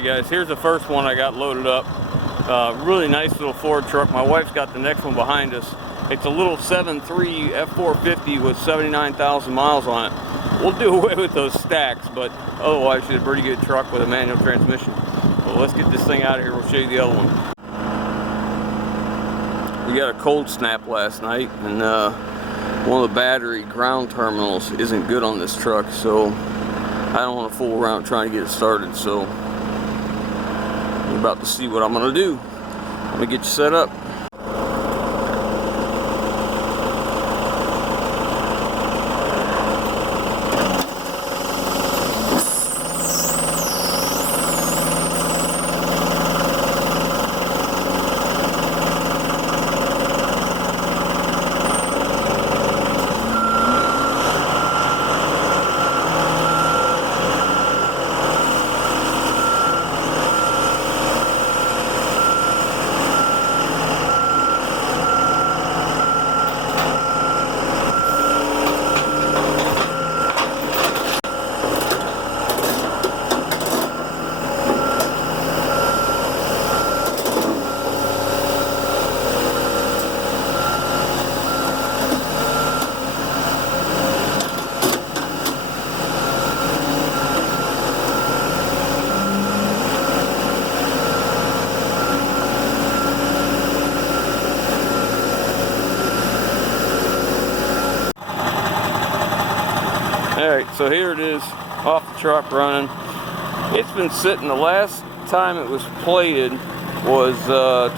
Alright guys, here's the first one I got loaded up. Really nice little Ford truck. My wife's got the next one behind us. It's a little 7.3 F450 with 79,000 miles on it. We'll do away with those stacks, but otherwise she's a pretty good truck with a manual transmission. So let's get this thing out of here. We'll show you the other one. We got a cold snap last night, and one of the battery ground terminals isn't good on this truck, so I don't want to fool around trying to get it started. So you're about to see what I'm going to do. I'm going to get you set up. Alright, so here it is, off the truck running. It's been sitting, the last time it was plated was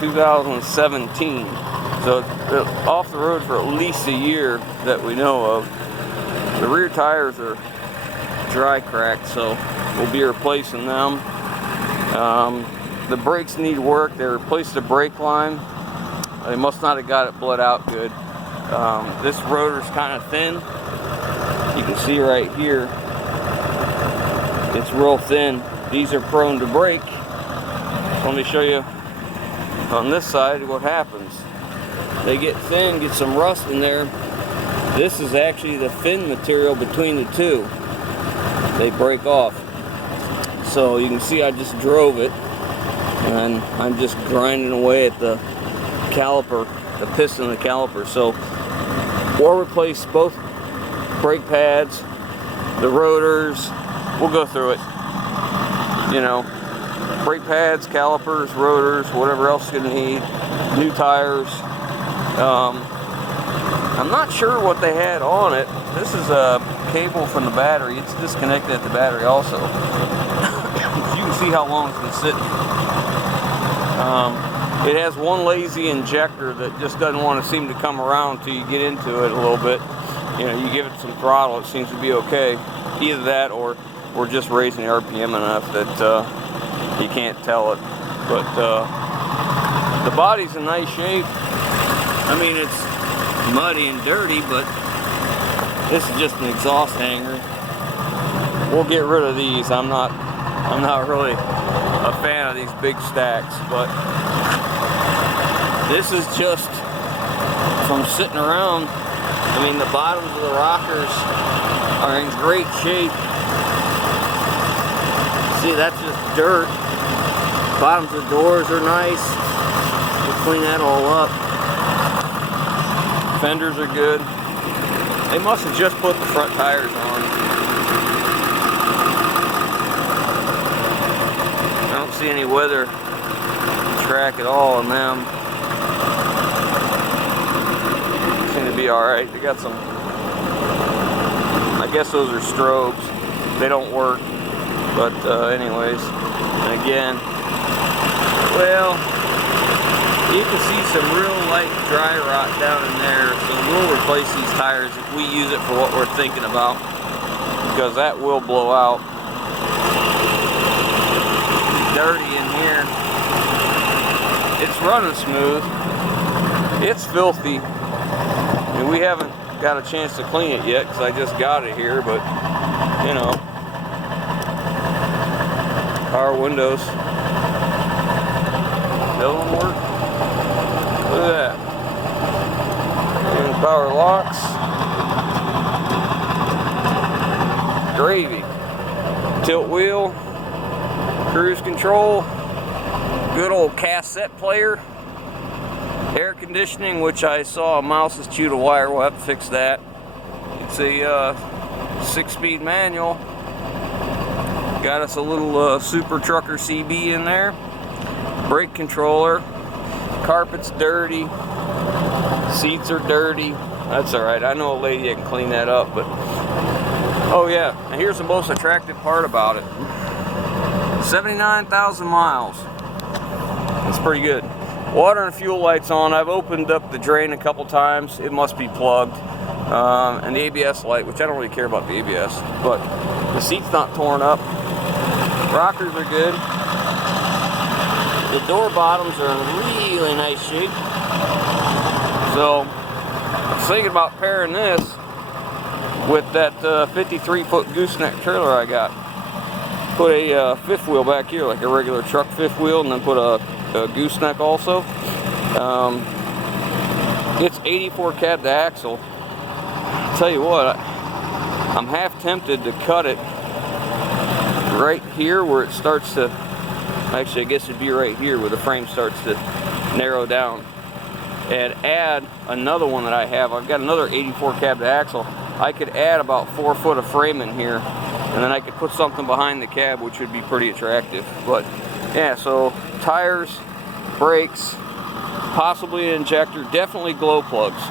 2017. So it's off the road for at least a year that we know of. The rear tires are dry cracked, so we'll be replacing them. The brakes need work. They replaced the brake line. They must not have got it bled out good. This rotor's kind of thin. You can see right here, it's real thin. These are prone to break. So let me show you on this side what happens. They get thin, get some rust in there. This is actually the thin material between the two. They break off. So you can see I just drove it, and I'm just grinding away at the caliper, the piston of the caliper. So we'll replace both brake pads, the rotors. We'll go through it. You know, brake pads, calipers, rotors, whatever else you're gonna need. New tires. I'm not sure what they had on it. This is a cable from the battery. It's disconnected at the battery also. You can see how long it's been sitting. It has one lazy injector that just doesn't want to seem to come around till you get into it a little bit. You know, you give it some throttle, it seems to be okay. Either that, or we're just raising the RPM enough that you can't tell it. But the body's in nice shape. I mean, it's muddy and dirty, but this is just an exhaust hanger. We'll get rid of these. I'm not really a fan of these big stacks, but this is just from sitting around. I mean, the bottoms of the rockers are in great shape. See, that's just dirt. Bottoms of the doors are nice. We'll clean that all up. Fenders are good. They must have just put the front tires on. I don't see any weather track at all on them. Be alright. They got some, I guess those are strobes. They don't work, but anyways, and again, well, you can see some real light dry rot down in there, so we'll replace these tires if we use it for what we're thinking about, because that will blow out. Dirty in here. It's running smooth. It's filthy. And we haven't got a chance to clean it yet because I just got it here, but you know, power windows, doesn't work. Look at that. And power locks, gravy, tilt wheel, cruise control. control, good old cassette player, air conditioning, which I saw a mouse has chewed a wire. We'll have to fix that. It's a 6-speed manual. Got us a little Super Trucker CB in there. Brake controller. Carpet's dirty. Seats are dirty. That's alright. I know a lady that can clean that up, but oh yeah, and here's the most attractive part about it. 79,000 miles. That's pretty good. Water and fuel lights on. I've opened up the drain a couple times. It must be plugged. And the ABS light, which I don't really care about the ABS, but the seat's not torn up. Rockers are good. The door bottoms are in really nice shape. So I was thinking about pairing this with that 53-foot gooseneck trailer I got. Put a fifth wheel back here, like a regular truck fifth wheel, and then put a gooseneck also. It's 84 cab to axle. Tell you what, I'm half tempted to cut it right here where it starts to, actually I guess it'd be right here where the frame starts to narrow down, and add another one that I have. I've got another 84 cab to axle. I could add about 4 foot of frame in here, and then I could put something behind the cab, which would be pretty attractive. But yeah, so tires, brakes, possibly an injector, definitely glow plugs.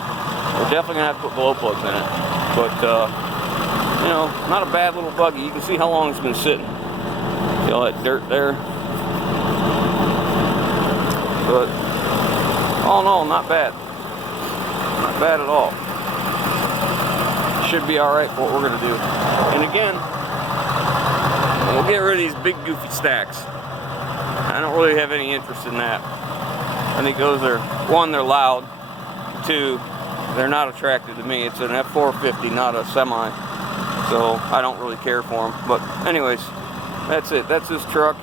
We're definitely gonna have to put glow plugs in it. But you know, not a bad little buggy. You can see how long it's been sitting. See all that dirt there? But all in all, not bad. Not bad at all. Should be alright for what we're gonna do. And again, we'll get rid of these big goofy stacks. I don't really have any interest in that. I think those are, one, they're loud. Two, they're not attractive to me. It's an F450, not a semi. So I don't really care for them. But anyways, that's it. That's this truck.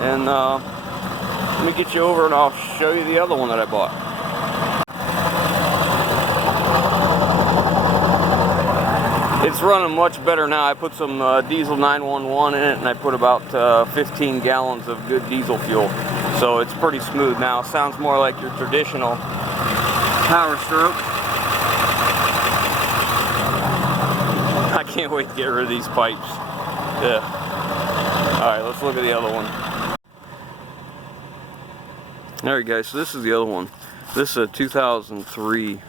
And let me get you over and I'll show you the other one that I bought. It's running much better now. I put some diesel 911 in it, and I put about 15 gallons of good diesel fuel. So it's pretty smooth now. Sounds more like your traditional Power Stroke. I can't wait to get rid of these pipes. Yeah. Alright, let's look at the other one. Alright guys, so this is the other one. This is a 2003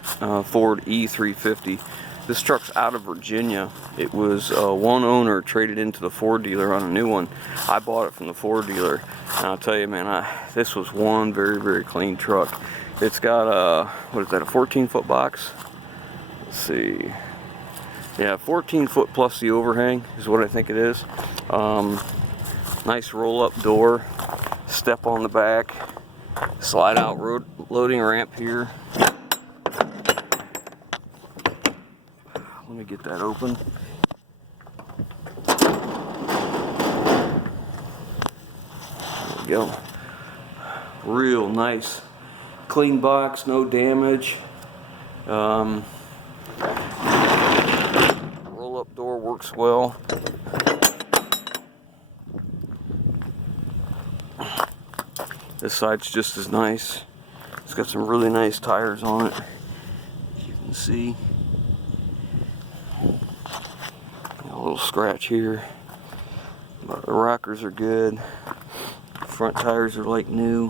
Ford E350. This truck's out of Virginia. It was one owner traded into the Ford dealer on a new one. I bought it from the Ford dealer, and I'll tell you, man, this was one very, very clean truck. It's got a, what is that, a 14-foot box? Let's see. Yeah, 14 foot plus the overhang is what I think it is. Nice roll-up door, step on the back, slide out loading ramp here. Let me get that open. There we go. Real nice, clean box, no damage. Roll-up door works well. This side's just as nice. It's got some really nice tires on it. You can see. A little scratch here, but the rockers are good. Front tires are like new.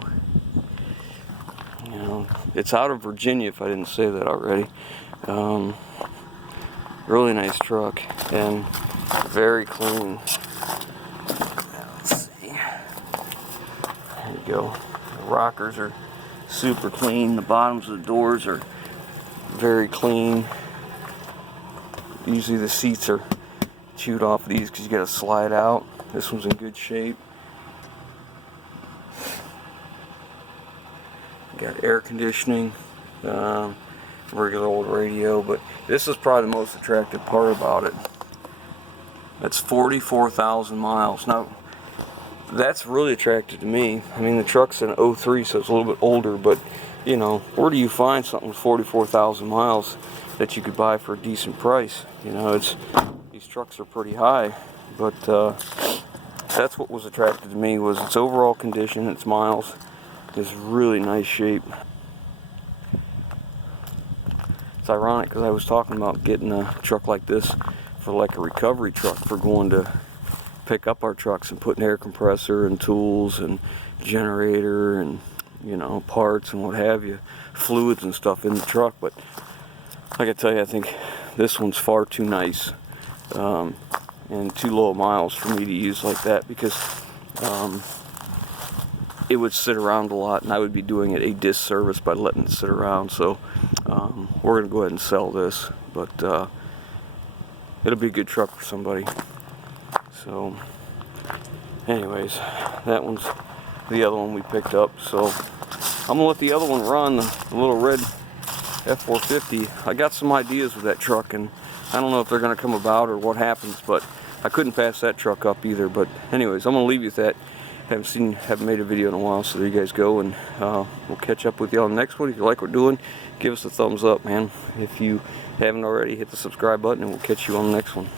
You know, it's out of Virginia, if I didn't say that already. Really nice truck and very clean. Let's see. There you go. The rockers are super clean. The bottoms of the doors are very clean. Usually the seats are chewed off of these because you got to slide out. This one's in good shape. Got air conditioning, regular old radio, but this is probably the most attractive part about it. That's 44,000 miles. Now, that's really attractive to me. I mean, the truck's an 03, so it's a little bit older, but you know, where do you find something with 44,000 miles that you could buy for a decent price? You know, these trucks are pretty high, but that's what was attracted to me, was its overall condition, its miles. It's really nice shape. It's ironic because I was talking about getting a truck like this for like a recovery truck for going to pick up our trucks and putting air compressor and tools and generator and, you know, parts and what have you, fluids and stuff in the truck. But like I tell you, I think this one's far too nice and too low miles for me to use like that, because it would sit around a lot and I would be doing it a disservice by letting it sit around. So we're gonna go ahead and sell this, but it'll be a good truck for somebody. So anyways, that one's the other one we picked up. So I'm gonna let the other one run, the little red F450. I got some ideas with that truck, and I don't know if they're gonna come about or what happens, but I couldn't pass that truck up either. But anyways, I'm gonna leave you with that. Haven't made a video in a while, so there you guys go, and we'll catch up with you on the next one. If you like what we're doing, give us a thumbs up, man. If you haven't already, hit the subscribe button, and we'll catch you on the next one.